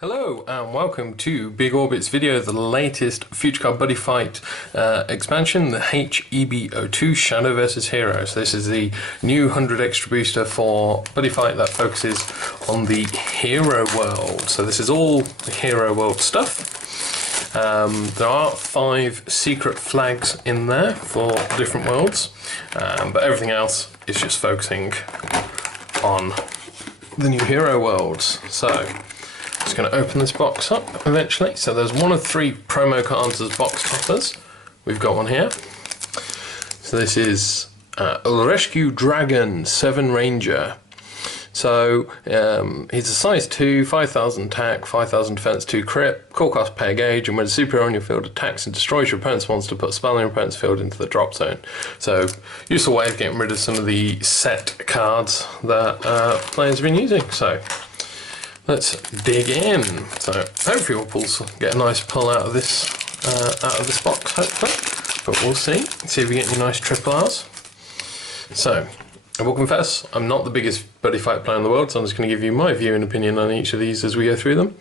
Hello and welcome to Big Orbit's video, the latest Future Card Buddyfight expansion, the H-EB02 Shadow vs Hero. So this is the new 100 extra booster for Buddyfight that focuses on the Hero World. So this is all the Hero World stuff. There are 5 secret flags in there for different worlds, but everything else is just focusing on the new Hero Worlds. So just going to open this box up eventually. So there's one of 3 promo cards as box toppers. We've got one here. So this is Rescue Dragon 7 Ranger. So he's a size 2, 5,000 attack, 5,000 defense, 2 crit, core cost per gauge, and when a superhero on your field attacks and destroys your opponent's monster, put a spell in your opponent's field into the drop zone. So useful way of getting rid of some of the set cards that players have been using. So let's dig in. So hopefully we'll get a nice pull out of this box, hopefully. But we'll see. See if we get any nice triple R's. So I will confess, I'm not the biggest Buddyfight player in the world, so I'm just going to give you my view and opinion on each of these as we go through them.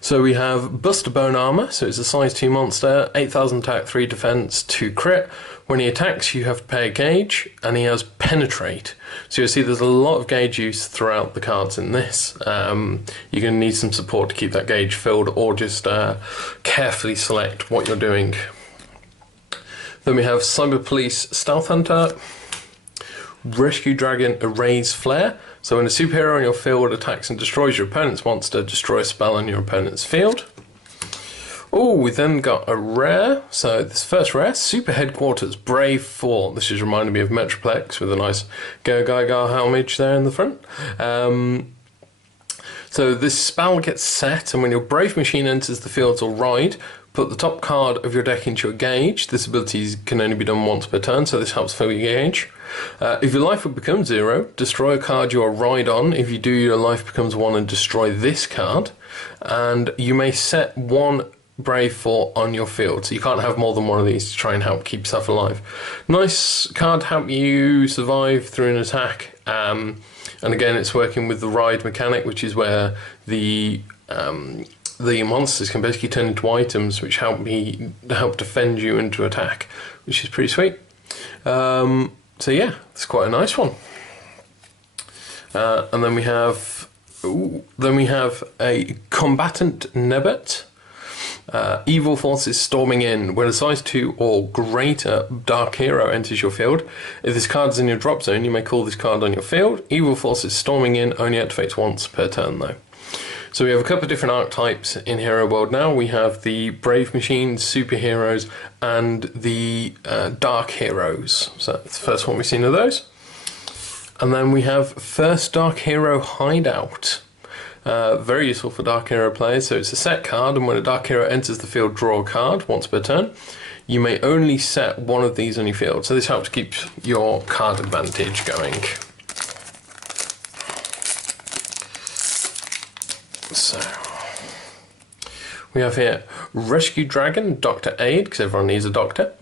So we have Buster Bone Armor, so it's a size 2 monster, 8,000 attack, 3 defense, 2 crit. When he attacks, you have to pay a gauge, and he has Penetrate. So you'll see there's a lot of gauge use throughout the cards in this. You're going to need some support to keep that gauge filled, or just carefully select what you're doing. Then we have Cyber Police Stealth Hunter, Rescue Dragon Erase Flare. So when a superhero on your field attacks and destroys your opponent's monster, destroy a spell on your opponent's field. Oh, we then got a rare. So this first rare, Super Headquarters Brave 4. This is reminding me of Metroplex with a nice Go Gaigar helmet there in the front. So this spell gets set, and when your Brave Machine enters the field or ride, put the top card of your deck into your gauge. This ability can only be done once per turn, so this helps fill your gauge. If your life would become 0, destroy a card you are ride on. If you do, your life becomes 1 and destroy this card. And you may set 1 Brave 4 on your field, so you can't have more than one of these to try and help keep yourself alive. Nice card to help you survive through an attack. And again, it's working with the ride mechanic, which is where the monsters can basically turn into items which help defend you and to attack, which is pretty sweet. So yeah, it's quite a nice one. And then we have a Combatant Nebet. Evil Forces Storming In. When a size 2 or greater Dark Hero enters your field, if this card is in your drop zone, you may call this card on your field. Evil Forces Storming In only activates once per turn though. So we have a couple of different archetypes in Hero World now. We have the Brave Machines, Superheroes, and the Dark Heroes. So that's the first one we've seen of those. And then we have First Dark Hero Hideout. Very useful for Dark Hero players. So it's a set card, and when a Dark Hero enters the field, draw a card once per turn. You may only set 1 of these on your field. So this helps keep your card advantage going. So we have here Rescue Dragon, Doctor Aid, because everyone needs a doctor.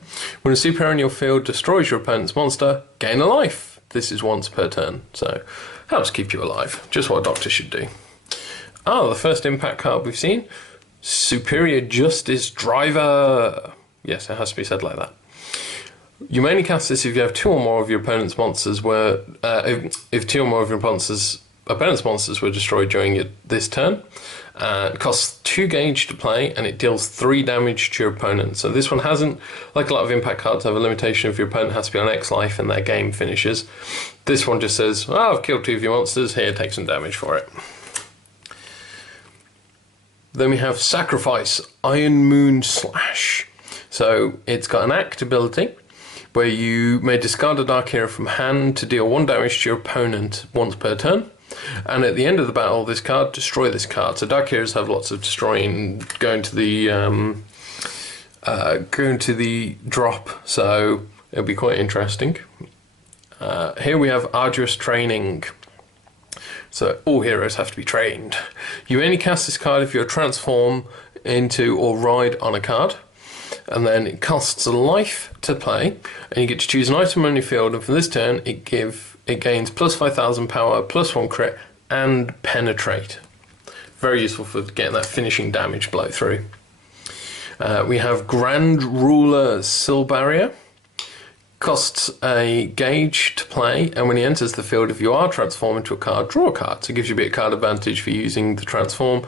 When a superhero in your field destroys your opponent's monster, gain a life. This is once per turn, so helps keep you alive. Just what a doctor should do. The first impact card we've seen, Superior Justice Driver. Yes, it has to be said like that. You may only cast this if you have 2 or more of your opponent's monsters were if 2 or more of your opponent's monsters were destroyed during this turn. It costs 2 gauge to play, and it deals 3 damage to your opponent. So this one hasn't, like a lot of impact cards, have a limitation if your opponent has to be on X life and their game finishes. This one just says, I've killed 2 of your monsters, here, take some damage for it. Then we have Sacrifice, Iron Moon Slash. So it's got an act ability where you may discard a Dark Hero from hand to deal 1 damage to your opponent once per turn. And at the end of the battle, this card, destroy this card. So Dark Heroes have lots of destroying, going to the drop, so it'll be quite interesting. Here we have Arduous Training. So all heroes have to be trained. You only cast this card if you transform into or ride on a card. And then it costs a life to play, and you get to choose an item on your field, and for this turn it gains plus 5,000 power, plus 1 crit, and Penetrate. very useful for getting that finishing damage blow through. We have Grand Ruler Sill Barrier. Costs a gauge to play, and when he enters the field, if you are transformed into a card, draw a card. So it gives you a bit of card advantage for using the transform,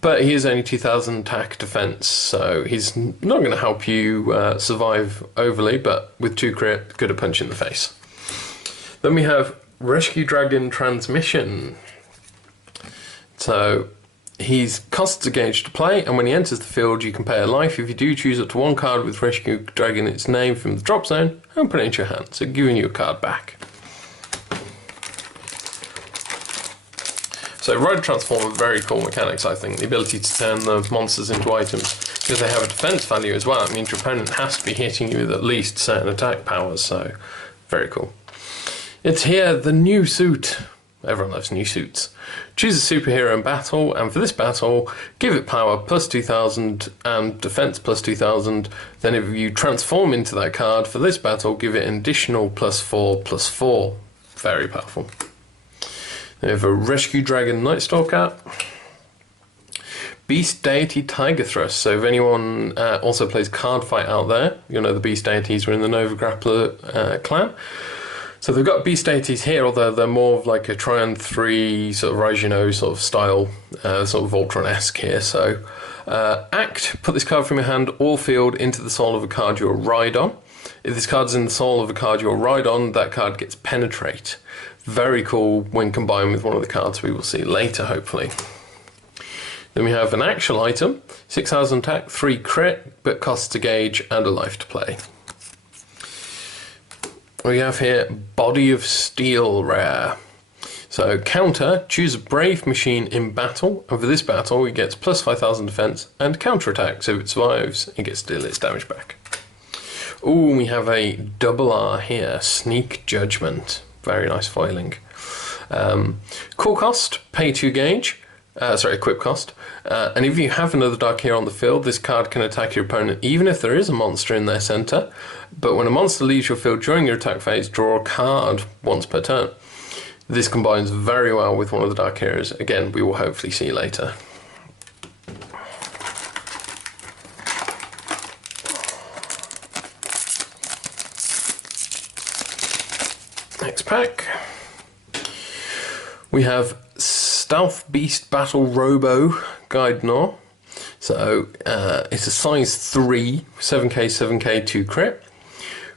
but he is only 2000 attack defense, so he's not going to help you survive overly, but with 2 crit, good a punch in the face. Then we have Rescue Dragon Transmission. So he's costs a gauge to play, and when he enters the field, you can pay a life. If you do, choose up to 1 card with Rescue Dragon its name from the drop zone and put it into your hand, so giving you a card back. So Rider Transform are very cool mechanics, I think. The ability to turn the monsters into items, because they have a defense value as well. It means your opponent has to be hitting you with at least certain attack powers, so very cool. It's here, the new suit. Everyone loves new suits. Choose a superhero in battle, and for this battle, give it power plus 2000 and defense plus 2000. Then if you transform into that card for this battle, give it an additional +4/+4. Very powerful. Then we have a Rescue Dragon Night Stalker. Beast Deity Tiger Thrust. So if anyone also plays Card Fight out there, you'll know the Beast Deities were in the Nova Grappler clan. So they've got Beast Deities here, although they're more of like a Trion 3 sort of Raijino sort of style, sort of Voltron-esque here. So act, put this card from your hand or field into the soul of a card you'll ride on. If this card's in the soul of a card you'll ride on, that card gets Penetrate. Very cool when combined with one of the cards we will see later, hopefully. Then we have an actual item, 6000 attack, 3 crit, but costs a gauge and a life to play. We have here Body of Steel rare. So counter, choose a brave machine in battle, and for this battle it gets plus 5000 defense and counter attack, so if it survives it gets to deal its damage back. Ooh, we have a double R here, Sneak Judgment. Very nice foiling. Core cost, pay 2 gauge. Equip cost. And if you have another Dark Hero on the field, this card can attack your opponent even if there is a monster in their centre. But when a monster leaves your field during your attack phase, draw a card once per turn. This combines very well with one of the Dark Heroes. Again, we will hopefully see later. Next pack. We have Stealth Beast Battle Robo Guide Gnaw. So it's a size 3, 7k, 7k, 2 crit.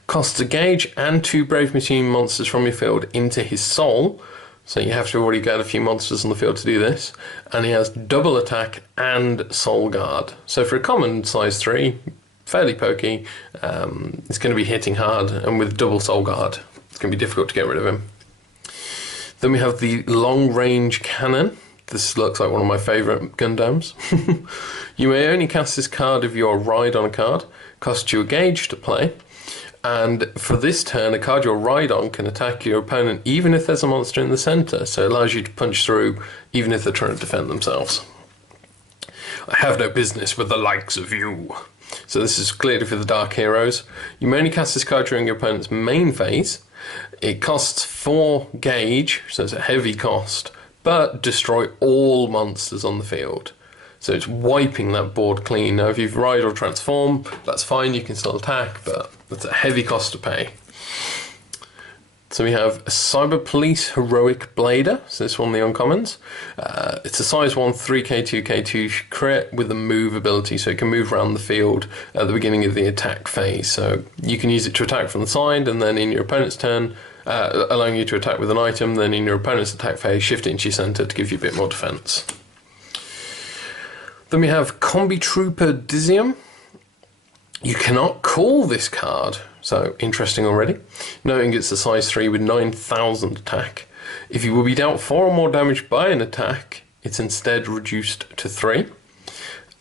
Costs a gauge and 2 Brave Machine monsters from your field into his soul. So you have to already get a few monsters on the field to do this. And he has double attack and soul guard. So for a common size 3, fairly pokey, it's going to be hitting hard, and with double soul guard, it's going to be difficult to get rid of him. Then we have the long range cannon. This looks like one of my favourite Gundams. You may only cast this card if you are ride on a card. Costs you a gauge to play. And for this turn, a card you'll ride on can attack your opponent even if there's a monster in the centre. So it allows you to punch through even if they're trying to defend themselves. I have no business with the likes of you. So this is clearly for the Dark Heroes. You may only cast this card during your opponent's main phase. It costs 4 gauge, so it's a heavy cost, but destroy all monsters on the field. So it's wiping that board clean. Now if you've ride or transform, that's fine, you can still attack, but that's a heavy cost to pay. So we have a Cyber Police Heroic Blader, so this one of the uncommons. It's a size 1, 3k, 2k, 2 crit with a move ability, so it can move around the field at the beginning of the attack phase. So you can use it to attack from the side, and then in your opponent's turn, allowing you to attack with an item, then in your opponent's attack phase, shift it into your centre to give you a bit more defence. Then we have Combi Trooper Dizium. You cannot call this card, so interesting already. Noting it's a size 3 with 9000 attack. If you will be dealt 4 or more damage by an attack, it's instead reduced to 3.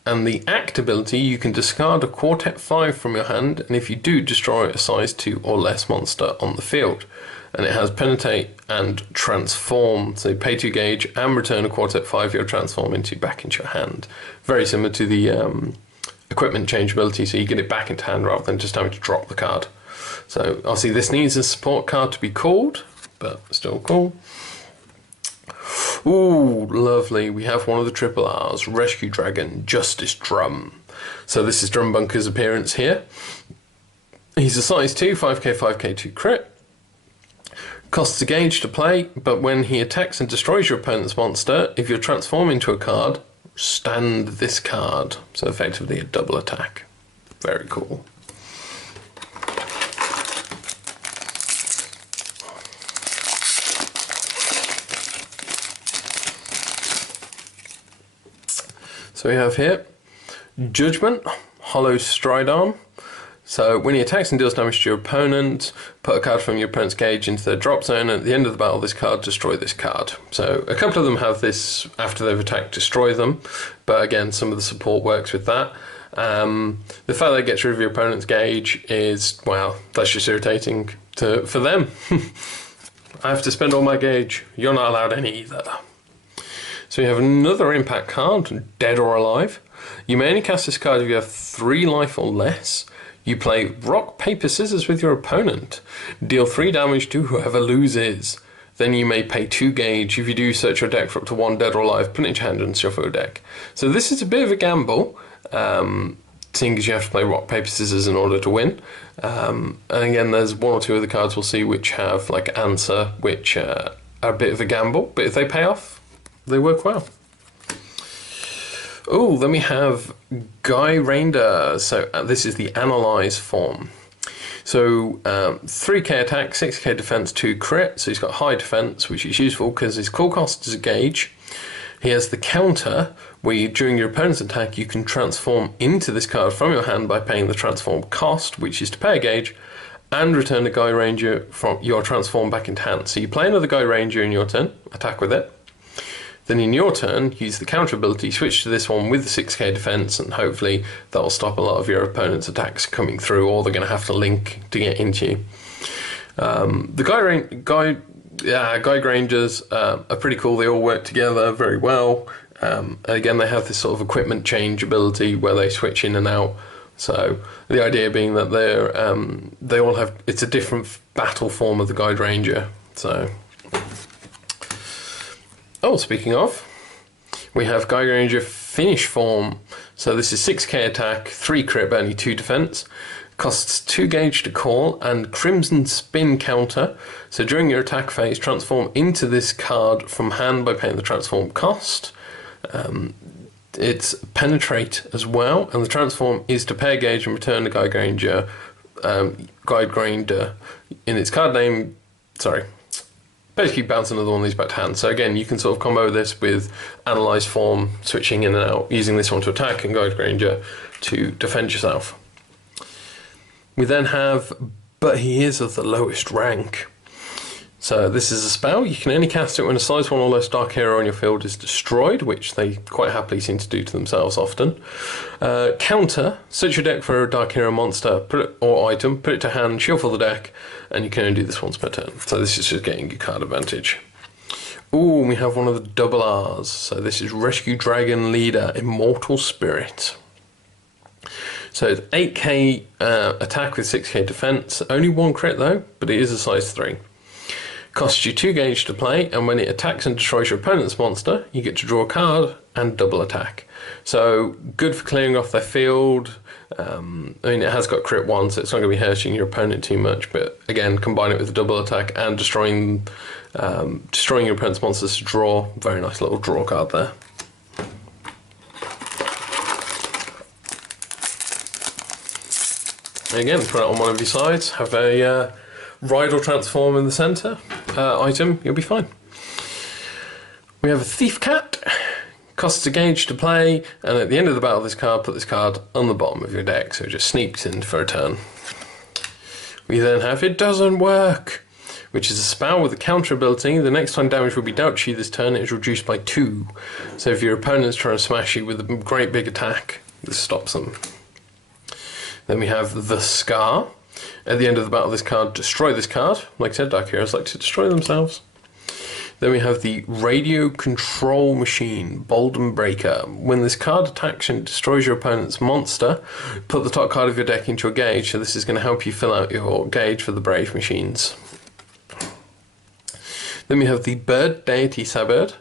And the act ability, you can discard a Quartet 5 from your hand, and if you do, destroy a size 2 or less monster on the field. And it has Penetrate and Transform, so pay 2 gauge and return a Quartet 5 you'll transform into back into your hand. Very similar to the equipment changeability, so you get it back into hand rather than just having to drop the card. So obviously this needs a support card to be called, but still cool. Ooh, lovely. We have one of the triple R's, Rescue Dragon, Justice Drum. So this is Drum Bunker's appearance here. He's a size 2, 5k, 5k, 2 crit. Costs a gauge to play, but when he attacks and destroys your opponent's monster, if you're transformed into a card, stand this card. So effectively a double attack. Very cool. So we have here Judgment, Hollow Stridearm. So when he attacks and deals damage to your opponent, put a card from your opponent's gauge into their drop zone, and at the end of the battle this card, destroy this card. So a couple of them have this after they've attacked, destroy them, but again some of the support works with that. The fact that it gets rid of your opponent's gauge is, well, that's just irritating for them. I have to spend all my gauge, you're not allowed any either. So we have another impact card, Dead or Alive. You may only cast this card if you have 3 life or less. You play rock, paper, scissors with your opponent. Deal 3 damage to whoever loses. Then you may pay 2 gauge. If you do, search your deck for up to 1 dead or alive, put it into your hand and shuffle your deck. So this is a bit of a gamble, seeing as you have to play rock, paper, scissors in order to win. And again, there's 1 or 2 of the cards we'll see which have like answer, which are a bit of a gamble, but if they pay off, they work well. Oh, then we have Guy Rainder. So this is the Analyze form. So 3k attack, 6k defense, 2 crit. So he's got high defense, which is useful because his core cost is a gauge. He has the counter, where you, during your opponent's attack, you can transform into this card from your hand by paying the transform cost, which is to pay a gauge, and return a Guy Ranger from your transform back into hand. So you play another Guy Ranger in your turn, attack with it. Then in your turn, use the counter ability, switch to this one with the 6k defense, and hopefully that'll stop a lot of your opponent's attacks coming through, or they're going to have to link to get into you. The Guy Rangers are pretty cool. They all work together very well. Again, they have this sort of equipment change ability where they switch in and out. So the idea being that they all have, it's a different battle form of the Guide Ranger. So. Oh, speaking of, we have Guy Ranger Finish form. So this is 6k attack, 3 crit, but only 2 defense. Costs 2 gauge to call and Crimson Spin counter. So during your attack phase, transform into this card from hand by paying the transform cost. It's Penetrate as well, and the transform is to pay a gauge and return the Guy Ranger, Guide Ranger in its card name. Sorry. Basically bounce another one of these back to hand. So again, you can sort of combo this with Analyze form, switching in and out, using this one to attack and Guide Ranger to defend yourself. We then have, but he is of the lowest rank. So this is a spell. You can only cast it when a size 1 or less dark hero on your field is destroyed, which they quite happily seem to do to themselves often. Counter, search your deck for a dark hero monster or item, put it to hand, shuffle the deck, and you can only do this once per turn. So this is just getting your card advantage. Ooh, we have one of the double R's. So this is Rescue Dragon Leader, Immortal Spirit. So it's 8k attack with 6k defense, only 1 crit though, but it is a size 3. Costs you 2 gauge to play, and when it attacks and destroys your opponent's monster, you get to draw a card and double attack. So good for clearing off their field. I mean, it has got crit 1, so it's not going to be hurting your opponent too much, but again, combine it with a double attack and destroying your opponent's monsters to draw. Very nice little draw card there. And again, put it on one of your sides, have a ride or transform in the centre item, you'll be fine. We have a Thief Cat, costs a gauge to play, and at the end of the battle this card, put this card on the bottom of your deck, so it just sneaks in for a turn. We then have It Doesn't Work, which is a spell with a counter ability. The next time damage will be dealt to you this turn, it is reduced by 2. So if your opponent's trying to smash you with a great big attack, this stops them. Then we have The Scar. At the end of the battle, this card, destroy this card. Like I said, Dark Heroes like to destroy themselves. Then we have the Radio Control Machine, Bolden Breaker. When this card attacks and destroys your opponent's monster, put the top card of your deck into your gauge, so this is going to help you fill out your gauge for the Brave Machines. Then we have the Bird Deity Sabird.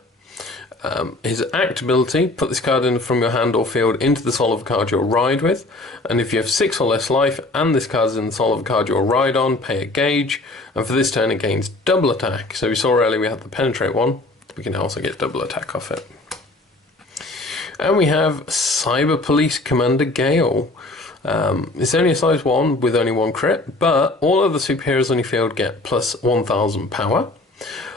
His act ability, put this card in from your hand or field into the soul of a card you'll ride with, and if you have 6 or less life and this card is in the soul of a card you'll ride on, pay a gauge, and for this turn it gains double attack. So we saw earlier we had the penetrate one, we can also get double attack off it. And we have Cyber Police Commander Gale. It's only a size 1 with only 1 crit, but all of the superheroes on your field get plus 1000 power.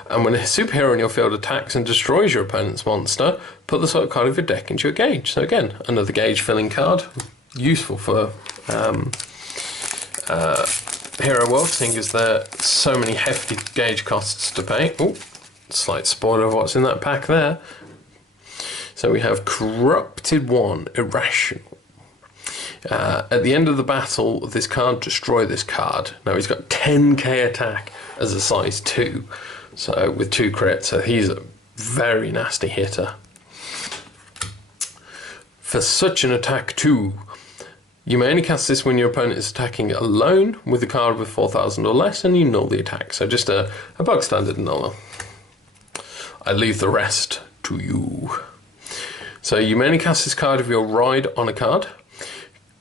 And when a superhero in your field attacks and destroys your opponent's monster, put the sort card of your deck into your gauge. So again, another gauge filling card, useful for Hero World, seeing as there are so many hefty gauge costs to pay. Oh, slight spoiler of what's in that pack there. So we have Corrupted One, Irrational. At the end of the battle, this card, destroy this card. Now he's got 10k attack as a size 2. So with 2 crits, so he's a very nasty hitter. For such an attack 2, you may only cast this when your opponent is attacking alone with a card with 4000 or less, and you null the attack. So just a bug standard nuller. I leave the rest to you. So you may only cast this card if you're ride on a card.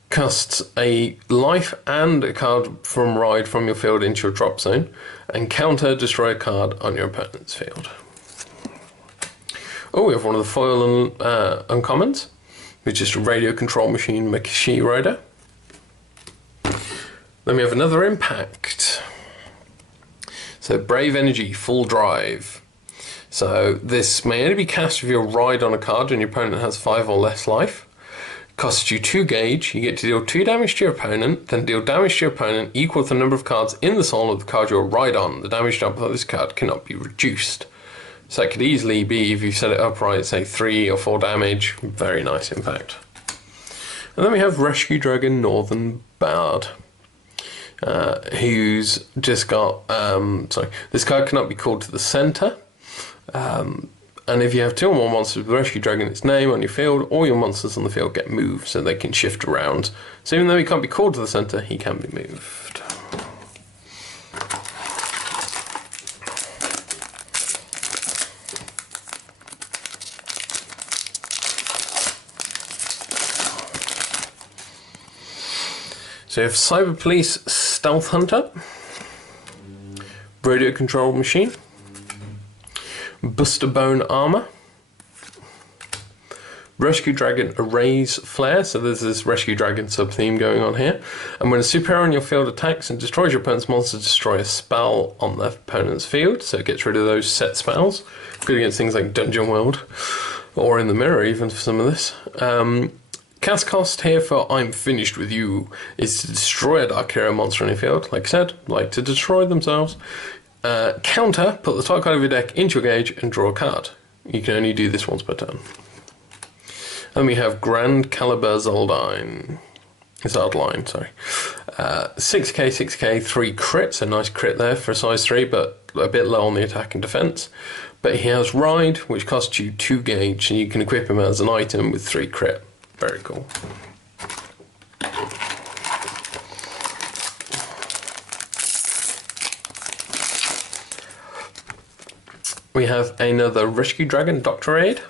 Casts a life and a card from ride from your field into your drop zone, and counter destroy a card on your opponent's field. Oh, we have one of the foil uncommons, which is a radio control machine Makishi Rider. Then we have another impact. So Brave Energy, Full Drive. So this may only be cast if you're ride on a card and your opponent has 5 or less life. Costs you 2 gauge, you get to deal 2 damage to your opponent, then deal damage to your opponent equal to the number of cards in the soul of the card you'll ride on. The damage done by this card cannot be reduced. So it could easily be, if you set it up right, say 3 or 4 damage. Very nice impact. And then we have Rescue Dragon Northern Bard, who's just got, this card cannot be called to the center. And if you have 2 or more monsters with Rescue Dragon its name on your field, all your monsters on the field get moved, so they can shift around. So even though he can't be called to the centre, he can be moved. So you have Cyber Police Stealth Hunter, Radio Control Machine, Buster Bone Armor, Rescue Dragon Erase Flare, so there's this Rescue Dragon sub-theme going on here, and when a superhero on your field attacks and destroys your opponent's monster, destroy a spell on the opponent's field, so it gets rid of those set spells, good against things like Dungeon World, or in the mirror even for some of this. Cast cost here for I'm Finished With You is to destroy a Dark Hero monster on your field, like I said, like to destroy themselves. Counter, put the top card of your deck into your gauge and draw a card. You can only do this once per turn. And we have Grand Caliber Zaldine. Zaldline, sorry. 6k, 6k, 3 crits, a nice crit there for a size 3, but a bit low on the attack and defense. But he has Ride, which costs you 2 gauge, and you can equip him as an item with 3 crit. Very cool. We have another Rescue Dragon Dr. Aid,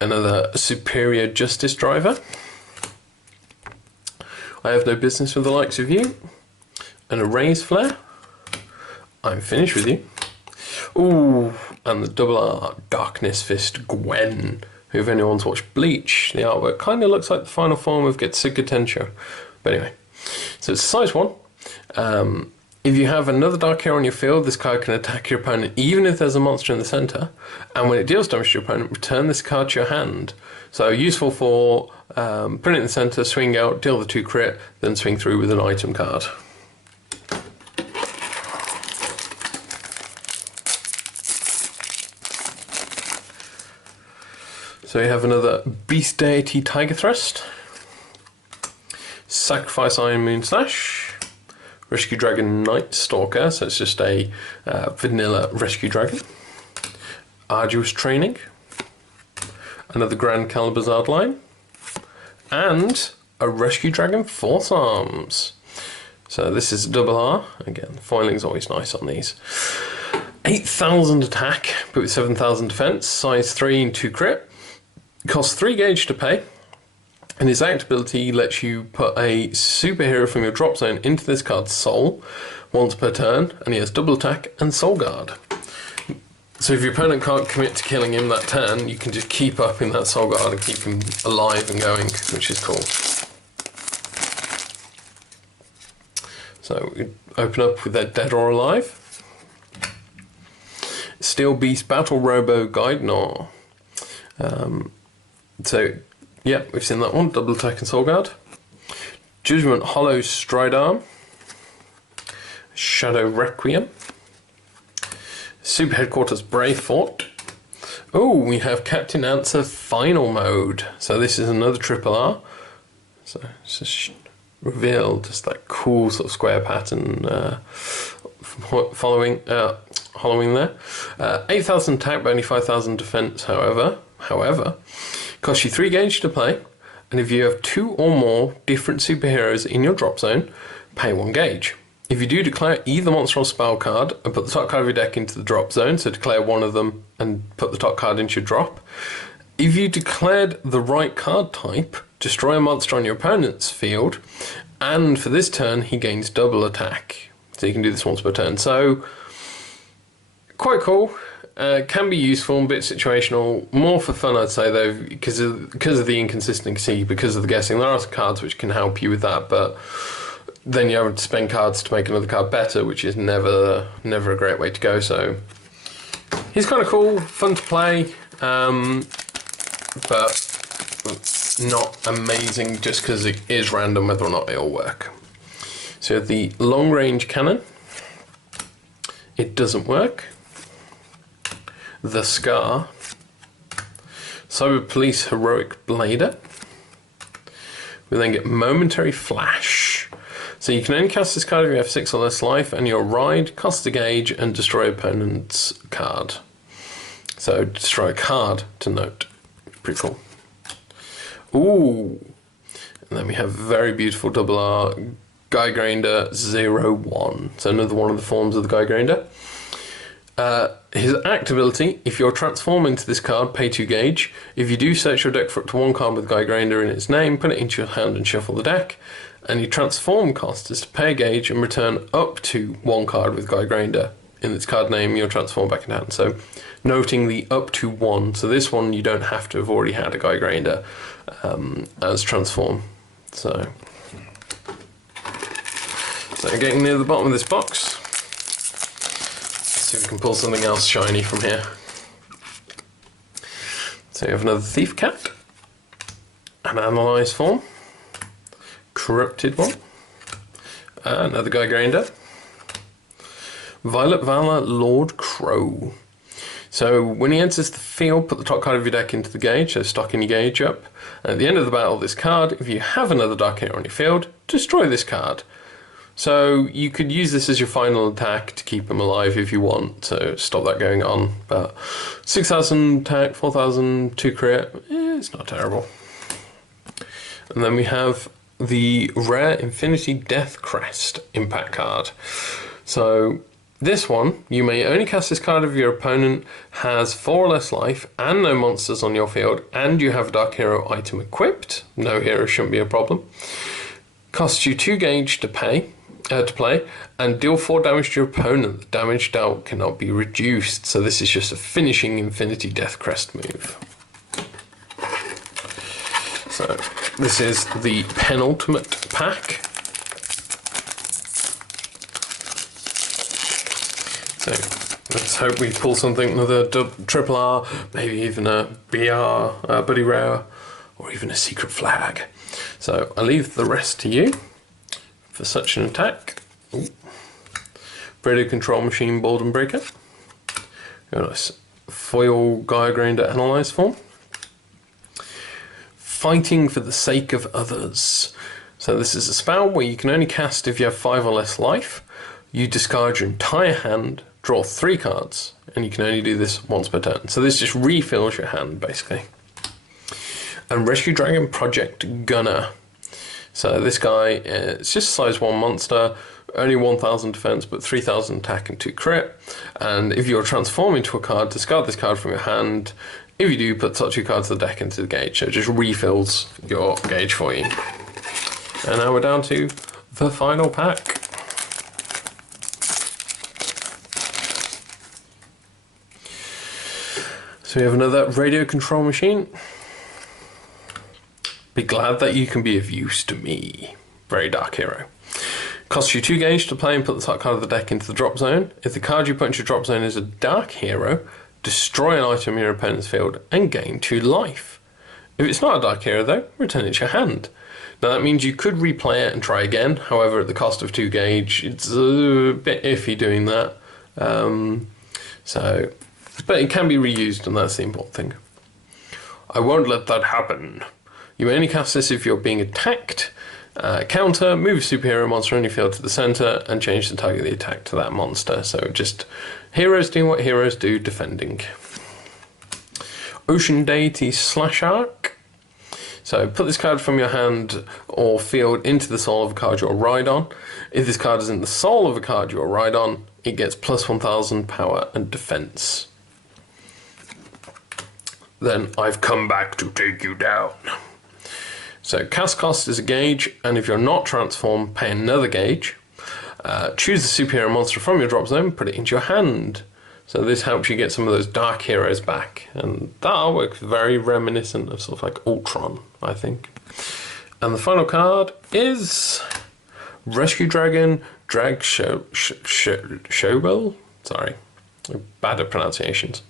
another Superior Justice Driver, I Have No Business With the Likes of You, an Erase Flare, I'm Finished With You, ooh, and the double R Darkness Fist Gwen, who if anyone's watched Bleach, the artwork kind of looks like the final form of Getsuga Tensho. But anyway, so it's size 1. If you have another Dark Hero on your field, this card can attack your opponent even if there's a monster in the centre, and when it deals damage to your opponent, return this card to your hand. So useful for putting it in the centre, swing out, deal the 2 crit, then swing through with an item card. So we have another Beast Deity Tiger Thrust, Sacrifice Iron Moon Slash, Rescue Dragon Night Stalker, so it's just a vanilla Rescue Dragon, Arduous Training, another Grand Caliber Zardline, and a Rescue Dragon Force Arms. So this is double R, again, foiling's always nice on these. 8000 attack, but with 7,000 defense, size 3 and 2 crit. Costs 3 gauge to pay. And his act ability lets you put a superhero from your drop zone into this card's soul once per turn, and he has double attack and soul guard. So if your opponent can't commit to killing him that turn, you can just keep up in that soul guard and keep him alive and going, which is cool. So we open up with that Dead or Alive. Steel Beast Battle Robo Guide-Gnaw. So yeah, we've seen that one, double attack and soul guard. Judgment Hollow Stridarm. Shadow Requiem. Super Headquarters Brave Fort. Oh, we have Captain Answer Final Mode. So this is another triple R. So it's just revealed just that cool sort of square pattern following there. 8,000 attack, but only 5,000 defense. However, costs you 3 gauge to play, and if you have 2 or more different superheroes in your drop zone, pay 1 gauge. If you do declare either monster or spell card and put the top card of your deck into the drop zone, so declare one of them and put the top card into your drop. If you declared the right card type, destroy a monster on your opponent's field, and for this turn he gains double attack. So you can do this once per turn. So quite cool. Can be useful and a bit situational. More for fun, I'd say, though, because of the inconsistency, because of the guessing. There are some cards which can help you with that, but then you have to spend cards to make another card better, which is never a great way to go. So he's kind of cool, fun to play, but not amazing just because it is random whether or not it'll work. So the long range cannon, it doesn't work. The Scar, Cyber Police Heroic Blader. We then get Momentary Flash. So you can only cast this card if you have 6 or less life, and your ride costs a gauge and destroy opponent's card. So destroy a card to note. Pretty cool. Ooh. And then we have very beautiful double R Guy Grinder 01. So another one of the forms of the Guy Grinder. His act ability, if you're transformed into this card, pay 2 gauge. If you do, search your deck for up to 1 card with Guy Grinder in its name, put it into your hand and shuffle the deck. And your transform cost is to pay a gauge and return up to 1 card with Guy Grinder in its card name, you'll transform back in hand. So noting the up to 1. So this one you don't have to have already had a Guy Grinder as transform. So getting near the bottom of this box. See if we can pull something else shiny from here. So you have another Thief Cat, an Analyze form, Corrupted one, another Guy Grinder, Violet Valor Lord Crow. So when he enters the field, put the top card of your deck into the gauge, so stocking your gauge up. And at the end of the battle, this card, if you have another Dark Hero on your field, destroy this card. So you could use this as your final attack to keep him alive if you want to stop that going on. But 6,000 attack, 4,000 2 crit, it's not terrible. And then we have the rare Infinity Death Crest impact card. So this one, you may only cast this card if your opponent has 4 or less life and no monsters on your field, and you have a Dark Hero item equipped. No hero shouldn't be a problem. Costs you 2 gauge to play, and deal 4 damage to your opponent. The damage dealt cannot be reduced, so this is just a finishing Infinity Death Crest move. So this is the penultimate pack. So let's hope we pull something, another triple R, maybe even a BR, Buddy Rare, or even a Secret Flag. So I'll leave the rest to you for such an attack. Ooh. Radio Control Machine Boulder Breaker. Got a nice foil Guy Grinder Analyze form. Fighting for the Sake of Others. So this is a spell where you can only cast if you have 5 or less life. You discard your entire hand, draw 3 cards, and you can only do this once per turn. So this just refills your hand, basically. And Rescue Dragon Project Gunner. So this guy, it's just a size 1 monster. only 1000 defense, but 3000 attack and 2 crit. And if you're transforming into a card, discard this card from your hand. If you do, put top 2 cards of the deck into the gauge, so it just refills your gauge for you. And now we're down to the final pack. So we have another radio control machine. Be glad that you can be of use to me. Very dark hero. Costs you 2 gauge to play and put the top card of the deck into the drop zone. If the card you put into your drop zone is a dark hero, destroy an item in your opponent's field and gain 2 life. If it's not a dark hero though, return it to your hand. Now that means you could replay it and try again, however at the cost of 2 gauge, it's a bit iffy doing that. But it can be reused, and that's the important thing. I won't let that happen. You may only cast this if you're being attacked. Counter, move a superhero monster on your field to the center, and change the target of the attack to that monster. So just heroes doing what heroes do, defending. Ocean Deity Slashark. So put this card from your hand or field into the soul of a card you'll ride on. If this card is in the soul of a card you'll ride on, it gets plus 1000 power and defense. Then I've come back to take you down. So cast cost is a gauge, and if you're not transformed, pay another gauge. Choose the superhero monster from your drop zone, put it into your hand. So this helps you get some of those dark heroes back, and that artwork is very reminiscent of sort of like Ultron, I think. And the final card is Rescue Dragon Showbell. Sorry, bad at pronunciations.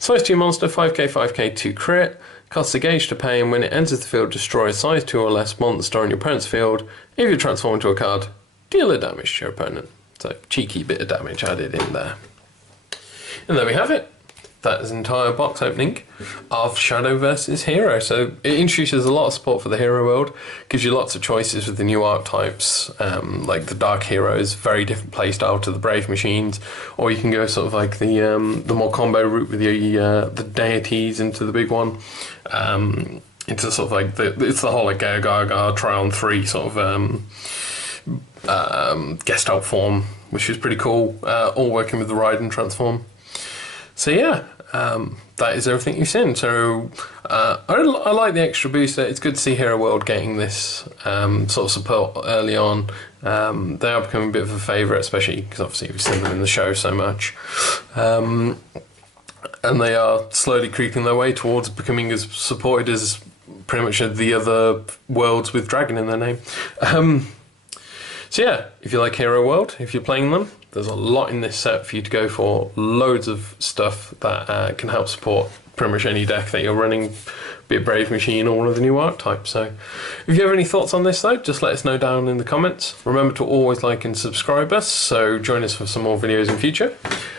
Size 2 monster, 5k, 5k, 2 crit. Costs a gauge to pay, and when it enters the field, destroy a size 2 or less monster on your opponent's field. If you transform into a card, deal a damage to your opponent. So, cheeky bit of damage added in there. And there we have it. That is an entire box opening of Shadow vs. Hero. So it introduces a lot of support for the hero world, gives you lots of choices with the new archetypes, like the Dark Heroes, very different playstyle to the Brave Machines, or you can go sort of like the more combo route with the deities into the big one. Into sort of like it's the whole like Gaga Tryon 3 sort of Gestalt form, which is pretty cool, all working with the Ride and Transform. So yeah, that is everything you've seen. So I like the extra booster. It's good to see Hero World getting this sort of support early on. They are becoming a bit of a favourite, especially because obviously we've seen them in the show so much. And they are slowly creeping their way towards becoming as supported as pretty much the other worlds with Dragon in their name. So yeah, if you like Hero World, if you're playing them, there's a lot in this set for you to go for. Loads of stuff that can help support pretty much any deck that you're running, be it Brave Machine or one of the new archetypes. So if you have any thoughts on this though, just let us know down in the comments. Remember to always like and subscribe us, so join us for some more videos in future.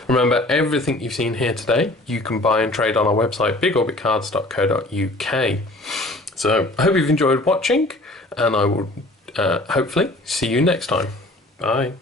Remember, everything you've seen here today, you can buy and trade on our website, bigorbitcards.co.uk. So I hope you've enjoyed watching, and I will hopefully see you next time. Bye.